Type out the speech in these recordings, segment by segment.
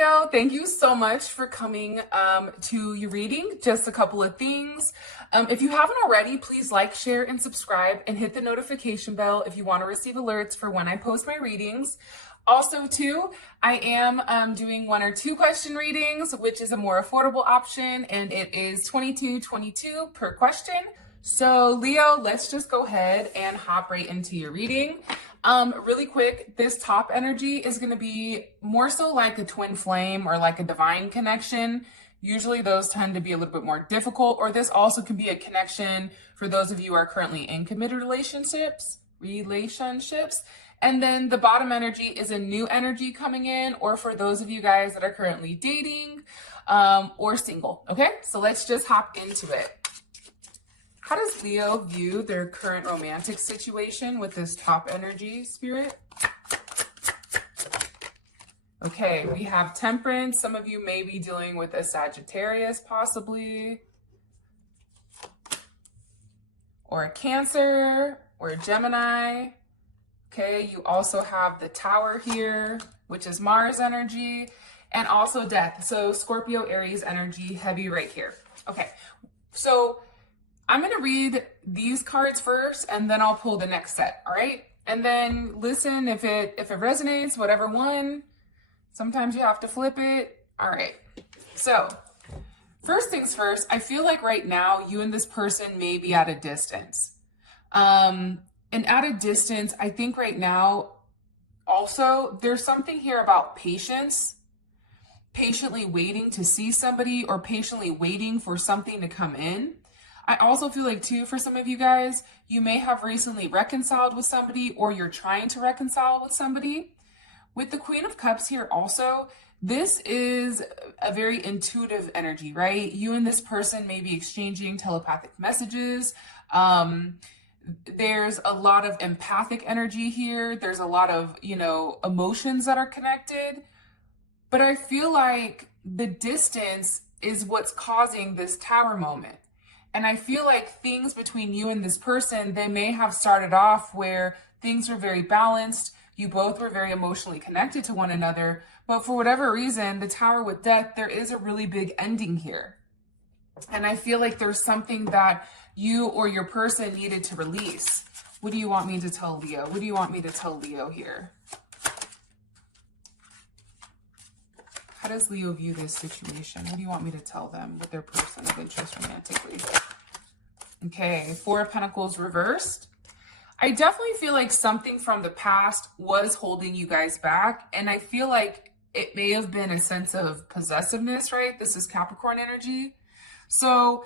Leo, thank you so much for coming to your reading. Just a couple of things. If you haven't already, please like, share, and subscribe, and hit the notification bell if you want to receive alerts for when I post my readings. Also, too, I am doing 1 or 2 question readings, which is a more affordable option, and it is $22.22 per question. So, Leo, let's just go ahead and hop right into your reading. Really quick, this top energy is going to be more so like a twin flame or like a divine connection. Usually those tend to be a little bit more difficult, or this also can be a connection for those of you who are currently in committed relationships. And then the bottom energy is a new energy coming in, or for those of you guys that are currently dating, or single. Okay, so let's just hop into it. How does Leo view their current romantic situation with this top energy, Spirit? Okay, we have Temperance. Some of you may be dealing with a Sagittarius, possibly, or a Cancer, or a Gemini. Okay, you also have the Tower here, which is Mars energy, and also Death. So Scorpio, Aries energy, heavy right here. Okay, so I'm going to read these cards first, and then I'll pull the next set, all right? And then listen, if it resonates, whatever one. Sometimes you have to flip it. All right. So first things first, I feel like right now you and this person may be at a distance. And at a distance, I think right now also there's something here about patience, patiently waiting to see somebody or patiently waiting for something to come in. I also feel like too, for some of you guys, you may have recently reconciled with somebody, or you're trying to reconcile with somebody. With the Queen of Cups here also, this is a very intuitive energy, right? You and this person may be exchanging telepathic messages. There's a lot of empathic energy here. There's a lot of, emotions that are connected. But I feel like the distance is what's causing this Tower moment. And I feel like things between you and this person, they may have started off where things were very balanced. You both were very emotionally connected to one another. But for whatever reason, the Tower with Death, there is a really big ending here. And I feel like there's something that you or your person needed to release. What do you want me to tell Leo? What do you want me to tell Leo here? How does Leo view this situation? What do you want me to tell them with their person of interest romantically? Okay, 4 of Pentacles reversed. I definitely feel like something from the past was holding you guys back. And I feel like it may have been a sense of possessiveness, right? This is Capricorn energy. So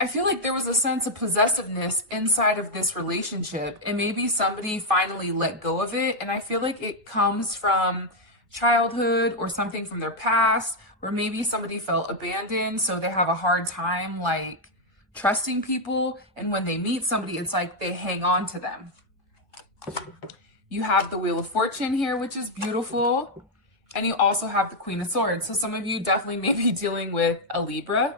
I feel like there was a sense of possessiveness inside of this relationship. And maybe somebody finally let go of it. And I feel like it comes from childhood or something from their past, or maybe somebody felt abandoned, so they have a hard time like trusting people, and when they meet somebody, it's like they hang on to them. You have the Wheel of Fortune here, which is beautiful, and you also have the Queen of Swords. So some of you definitely may be dealing with a Libra,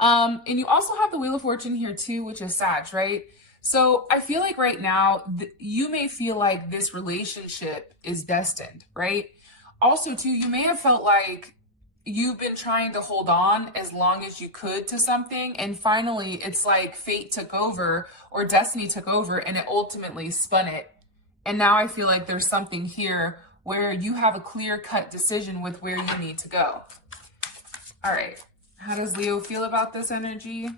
and you also have the Wheel of Fortune here too, which is Sag, right? So I feel like right now you may feel like this relationship is destined, right? Also, too, you may have felt like you've been trying to hold on as long as you could to something, and finally it's like fate took over or destiny took over and it ultimately spun it. And now I feel like there's something here where you have a clear-cut decision with where you need to go. All right, how does Leo feel about this energy?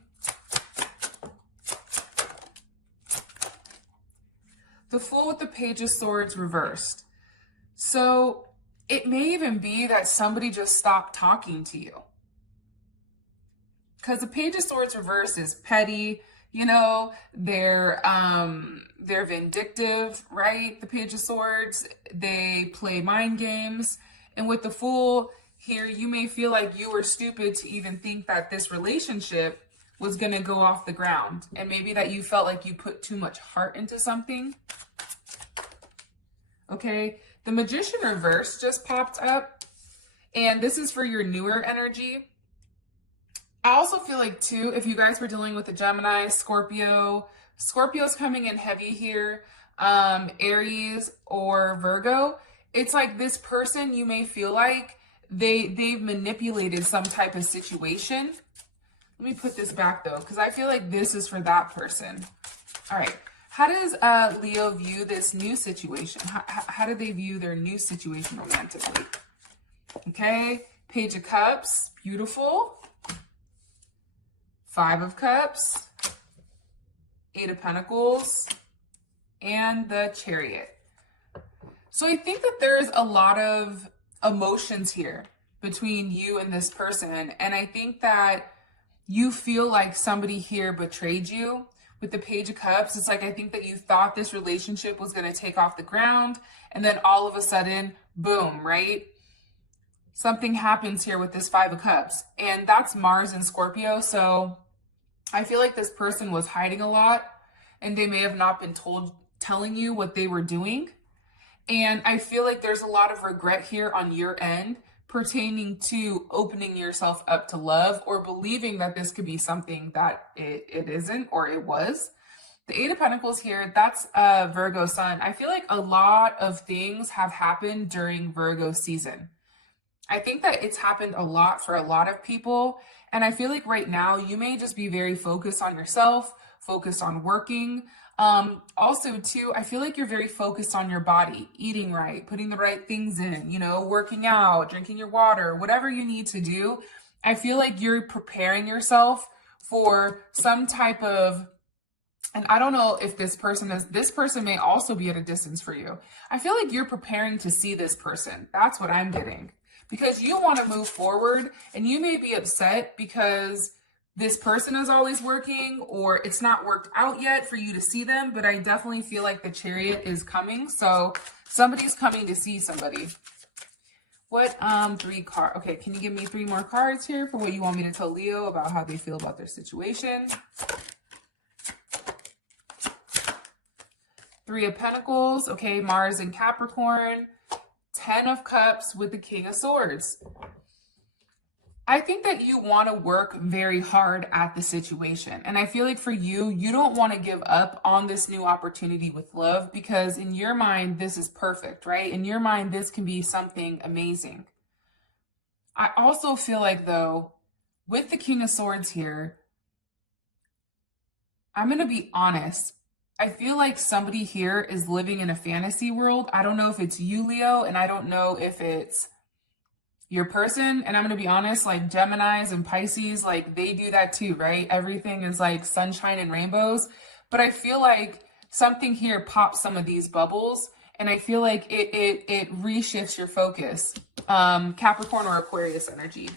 The Fool with the Page of Swords reversed. So it may even be that somebody just stopped talking to you. Because the Page of Swords reverse is petty, they're vindictive, right? The Page of Swords, they play mind games. And with the Fool here, you may feel like you were stupid to even think that this relationship was going to go off the ground. And maybe that you felt like you put too much heart into something. Okay. The Magician reverse just popped up, and this is for your newer energy. I also feel like too, if you guys were dealing with a Gemini, Scorpio's coming in heavy here, Aries or Virgo, it's like this person, you may feel like they've manipulated some type of situation. Let me put this back though, because I feel like this is for that person. All right. How does Leo view this new situation? How do they view their new situation romantically? Okay. Page of Cups. Beautiful. Five of Cups. Eight of Pentacles. And the Chariot. So I think that there's a lot of emotions here between you and this person. And I think that you feel like somebody here betrayed you. With the Page of Cups, it's like, I think that you thought this relationship was going to take off the ground, and then all of a sudden, boom, right? Something happens here with this Five of Cups, and that's Mars and Scorpio. So I feel like this person was hiding a lot, and they may have not been telling you what they were doing. And I feel like there's a lot of regret here on your end pertaining to opening yourself up to love or believing that this could be something that it isn't or it was. The Eight of Pentacles here, that's a Virgo sun. I feel like a lot of things have happened during Virgo season. I think that it's happened a lot for a lot of people. And I feel like right now you may just be very focused on yourself, focused on working. Also too, I feel like you're very focused on your body, eating right, putting the right things in, you know, working out, drinking your water, whatever you need to do. I feel like you're preparing yourself for some type of, and I don't know if this person may also be at a distance for you. I feel like you're preparing to see this person. That's what I'm getting, because you want to move forward, and you may be upset because this person is always working or it's not worked out yet for you to see them. But I definitely feel like the Chariot is coming. So somebody's coming to see somebody. What, three cards? Okay, can you give me three more cards here for what you want me to tell Leo about how they feel about their situation? Three of Pentacles. Okay, Mars and Capricorn. 10 of Cups with the King of Swords. I think that you want to work very hard at the situation. And I feel like for you, you don't want to give up on this new opportunity with love, because in your mind, this is perfect, right? In your mind, this can be something amazing. I also feel like, though, with the King of Swords here, I'm going to be honest. I feel like somebody here is living in a fantasy world. I don't know if it's you, Leo, and I don't know if it's your person. And I'm going to be honest, like Geminis and Pisces, like they do that too, right? Everything is like sunshine and rainbows. But I feel like something here pops some of these bubbles, and I feel like it reshifts your focus. Capricorn or Aquarius energy.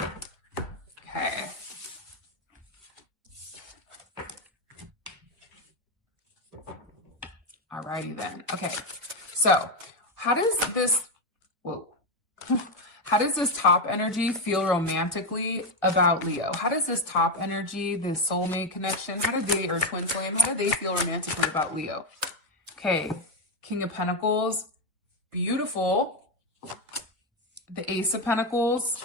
Okay. Alrighty then. Okay. So how does this, how does this top energy feel romantically about Leo? How does this top energy, this soulmate connection, how do they, or twin flame, how do they feel romantically about Leo? Okay, King of Pentacles, beautiful. The Ace of Pentacles,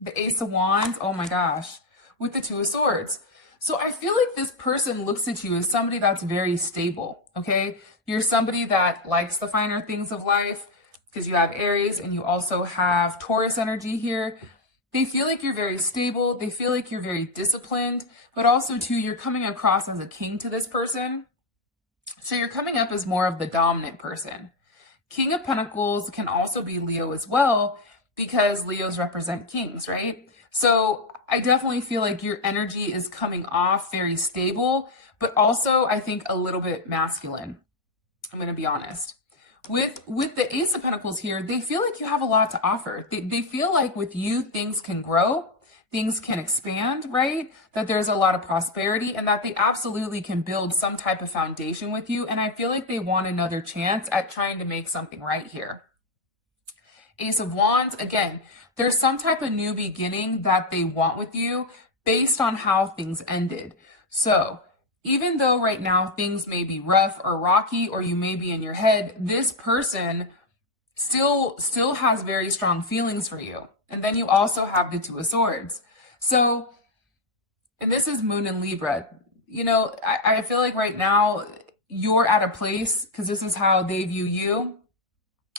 the Ace of Wands, oh my gosh, with the Two of Swords. So I feel like this person looks at you as somebody that's very stable, okay? You're somebody that likes the finer things of life, because you have Aries and you also have Taurus energy here. They feel like you're very stable. They feel like you're very disciplined, but also too, you're coming across as a king to this person. So you're coming up as more of the dominant person. King of Pentacles can also be Leo as well, because Leos represent kings, right? So I definitely feel like your energy is coming off very stable, but also I think a little bit masculine. I'm going to be honest. With the Ace of Pentacles here, they feel like you have a lot to offer. They feel like with you, things can grow, things can expand, right? That there's a lot of prosperity, and that they absolutely can build some type of foundation with you. And I feel like they want another chance at trying to make something right here. Ace of Wands, again, there's some type of new beginning that they want with you based on how things ended. So even though right now things may be rough or rocky, or you may be in your head, this person still has very strong feelings for you. And then you also have the Two of Swords. So, and this is Moon and Libra. You know, I feel like right now you're at a place, because this is how they view you,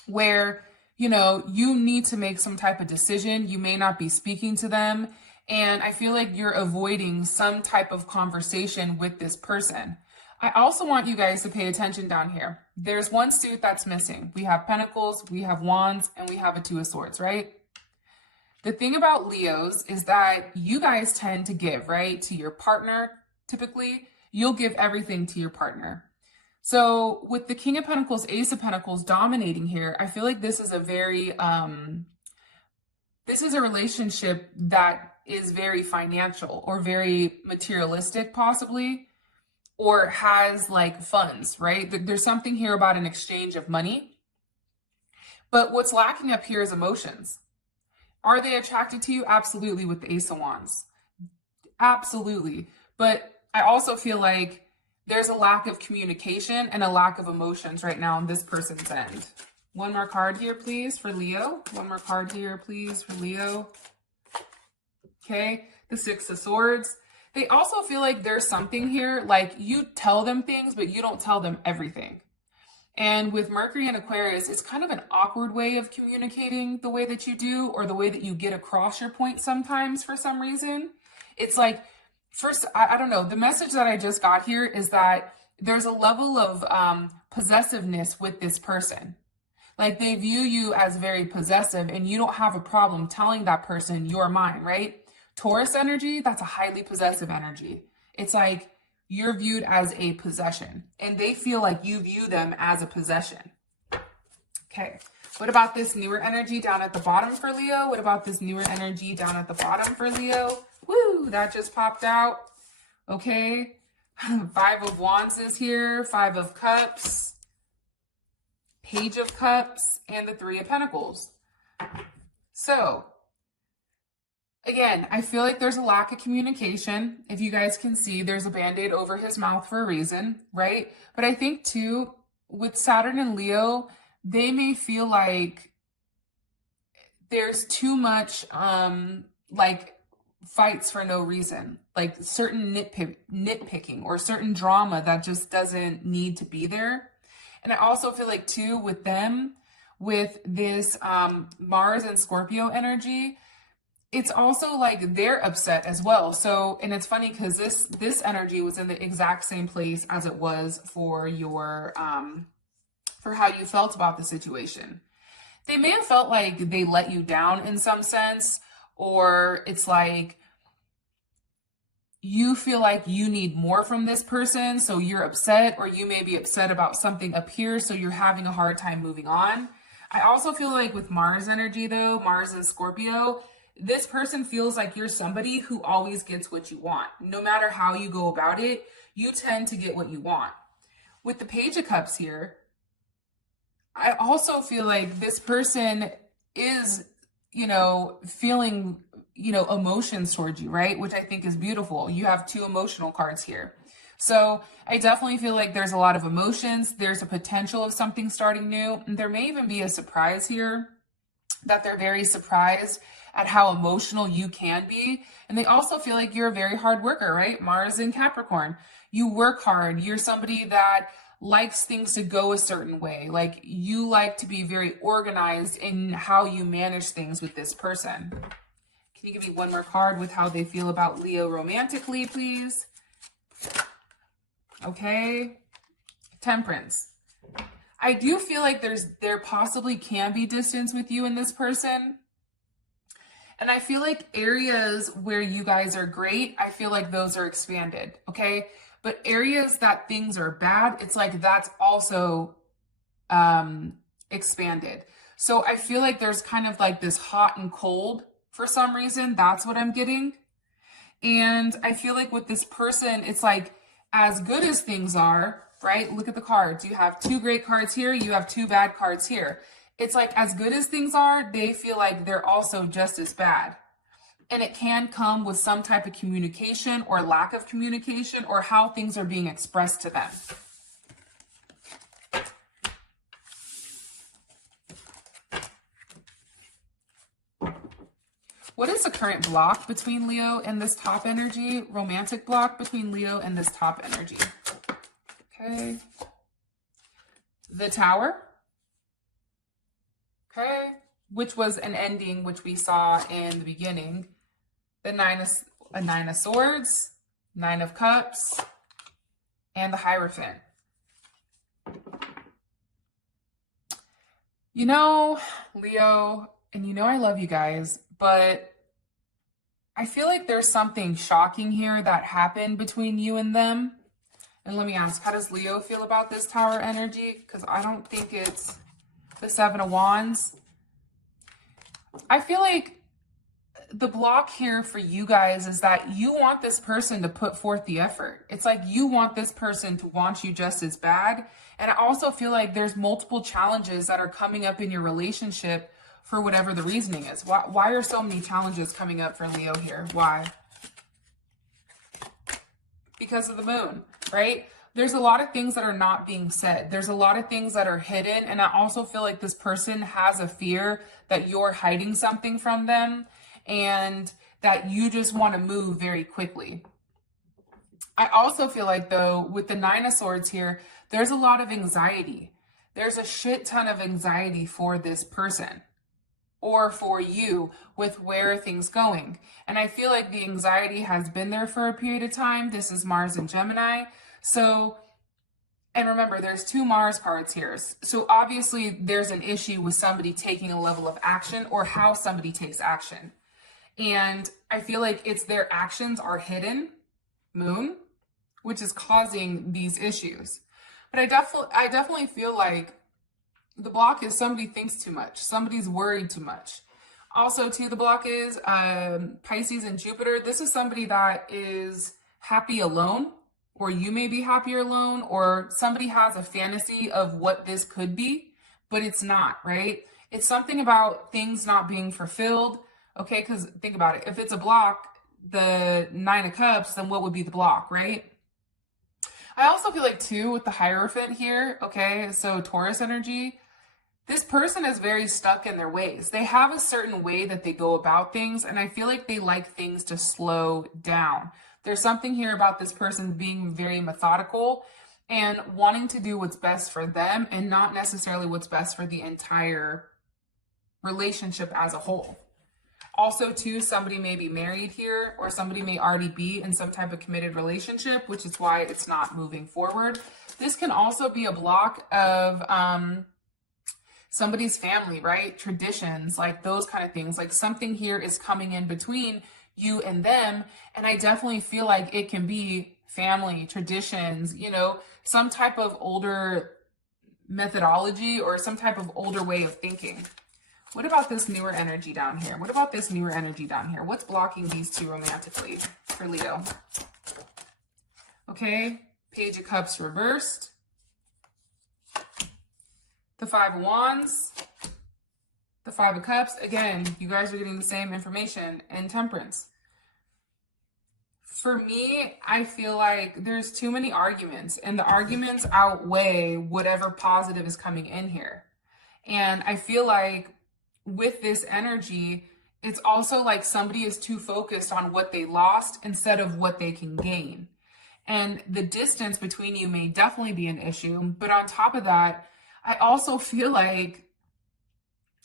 where you know, you need to make some type of decision. You may not be speaking to them. And I feel like you're avoiding some type of conversation with this person. I also want you guys to pay attention down here. There's one suit that's missing. We have Pentacles, we have Wands, and we have a Two of Swords, right? The thing about Leos is that you guys tend to give, right? To your partner, typically, you'll give everything to your partner. So with the King of Pentacles, Ace of Pentacles dominating here, I feel like this is a very, this is a relationship that is very financial or very materialistic possibly, or has like funds, right? There's something here about an exchange of money. But what's lacking up here is emotions. Are they attracted to you? Absolutely, with the Ace of Wands. Absolutely. But I also feel like there's a lack of communication and a lack of emotions right now on this person's end. One more card here, please, for Leo. One more card here, please, for Leo. Okay, the Six of Swords. They also feel like there's something here, like you tell them things, but you don't tell them everything. And with Mercury and Aquarius, it's kind of an awkward way of communicating the way that you do, or the way that you get across your point sometimes for some reason. It's like, first, I don't know, the message that I just got here is that there's a level of possessiveness with this person. Like they view you as very possessive, and you don't have a problem telling that person you're mine, right? Taurus energy, that's a highly possessive energy. It's like you're viewed as a possession, and they feel like you view them as a possession. Okay, what about this newer energy down at the bottom for Leo? What about this newer energy down at the bottom for Leo? Woo, that just popped out. Okay, Five of Wands is here, Five of Cups, Page of Cups, and the Three of Pentacles. So, again, I feel like there's a lack of communication. If you guys can see, there's a Band-Aid over his mouth for a reason, right? But I think too, with Saturn and Leo, they may feel like there's too much like fights for no reason, like certain nitpicking or certain drama that just doesn't need to be there. And I also feel like too, with them, with this Mars and Scorpio energy, it's also like they're upset as well. So, and it's funny because this energy was in the exact same place as it was for your for how you felt about the situation. They may have felt like they let you down in some sense, or it's like you feel like you need more from this person, so you're upset, or you may be upset about something up here, so you're having a hard time moving on. I also feel like with Mars energy though, Mars and Scorpio, this person feels like you're somebody who always gets what you want. No matter how you go about it, you tend to get what you want. With the Page of Cups here, I also feel like this person is, you know, feeling, you know, emotions towards you, right? Which I think is beautiful. You have two emotional cards here. So I definitely feel like there's a lot of emotions. There's a potential of something starting new. And there may even be a surprise here, that they're very surprised at how emotional you can be. And they also feel like you're a very hard worker, right? Mars in Capricorn. You work hard. You're somebody that likes things to go a certain way. Like you like to be very organized in how you manage things with this person. Can you give me one more card with how they feel about Leo romantically, please? Okay. Temperance. I do feel like there possibly can be distance with you and this person. And I feel like areas where you guys are great, I feel like those are expanded, okay? But areas that things are bad, it's like that's also expanded. So I feel like there's kind of like this hot and cold for some reason. That's what I'm getting. And I feel like with this person, it's like as good as things are, right? Look at the cards. You have two great cards here. You have two bad cards here. It's like as good as things are, they feel like they're also just as bad. And it can come with some type of communication or lack of communication or how things are being expressed to them. What is the current block between Leo and this top energy? Romantic block between Leo and this top energy. Okay. The Tower. Okay, which was an ending, which we saw in the beginning. The Nine of Swords, Nine of Cups, and the Hierophant. You know, Leo, and you know I love you guys, but I feel like there's something shocking here that happened between you and them. And let me ask, how does Leo feel about this Tower energy? Because I don't think it's the Seven of Wands. I feel like the block here for you guys is that you want this person to put forth the effort. It's like you want this person to want you just as bad. And I also feel like there's multiple challenges that are coming up in your relationship for whatever the reasoning is. Why are so many challenges coming up for Leo here? Why? Because of the moon, right? There's a lot of things that are not being said. There's a lot of things that are hidden. And I also feel like this person has a fear that you're hiding something from them and that you just want to move very quickly. I also feel like, though, with the Nine of Swords here, there's a lot of anxiety. There's a shit ton of anxiety for this person or for you with where things going. And I feel like the anxiety has been there for a period of time. This is Mars and Gemini. So, and remember, there's two Mars cards here. So obviously there's an issue with somebody taking a level of action or how somebody takes action. And I feel like it's their actions are hidden, moon, which is causing these issues. But I definitely feel like the block is somebody thinks too much. Somebody's worried too much. Also, too, the block is Pisces and Jupiter. This is somebody that is happy alone, or you may be happier alone, or somebody has a fantasy of what this could be, but it's not, right? It's something about things not being fulfilled. Okay, because think about it. If it's a block, the Nine of Cups, then what would be the block, right? I also feel like, too, with the Hierophant here, okay, so Taurus energy, this person is very stuck in their ways. They have a certain way that they go about things, and I feel like they like things to slow down. There's something here about this person being very methodical and wanting to do what's best for them and not necessarily what's best for the entire relationship as a whole. Also, too, somebody may be married here, or somebody may already be in some type of committed relationship, which is why it's not moving forward. This can also be a block of somebody's family, right? Traditions, like those kind of things. Like something here is coming in between you and them. And I definitely feel like it can be family, traditions, you know, some type of older methodology or some type of older way of thinking. What about this newer energy down here? What about this newer energy down here? What's blocking these two romantically for Leo? Okay, Page of Cups reversed. The Five of Wands. The Five of Cups. Again, you guys are getting the same information. And Temperance. For me, I feel like there's too many arguments. And the arguments outweigh whatever positive is coming in here. And I feel like with this energy, it's also like somebody is too focused on what they lost instead of what they can gain. And the distance between you may definitely be an issue. But on top of that, I also feel like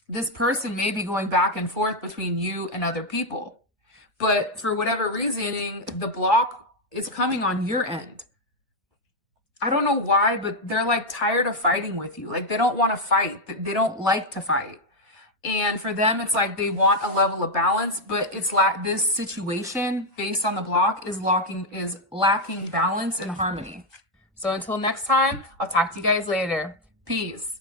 this person may be going back and forth between you and other people. But for whatever reasoning, the block is coming on your end. I don't know why, but they're like tired of fighting with you. Like they don't want to fight. They don't like to fight. And for them, it's like they want a level of balance, but it's this situation based on the block is lacking balance and harmony. So until next time, I'll talk to you guys later. Peace.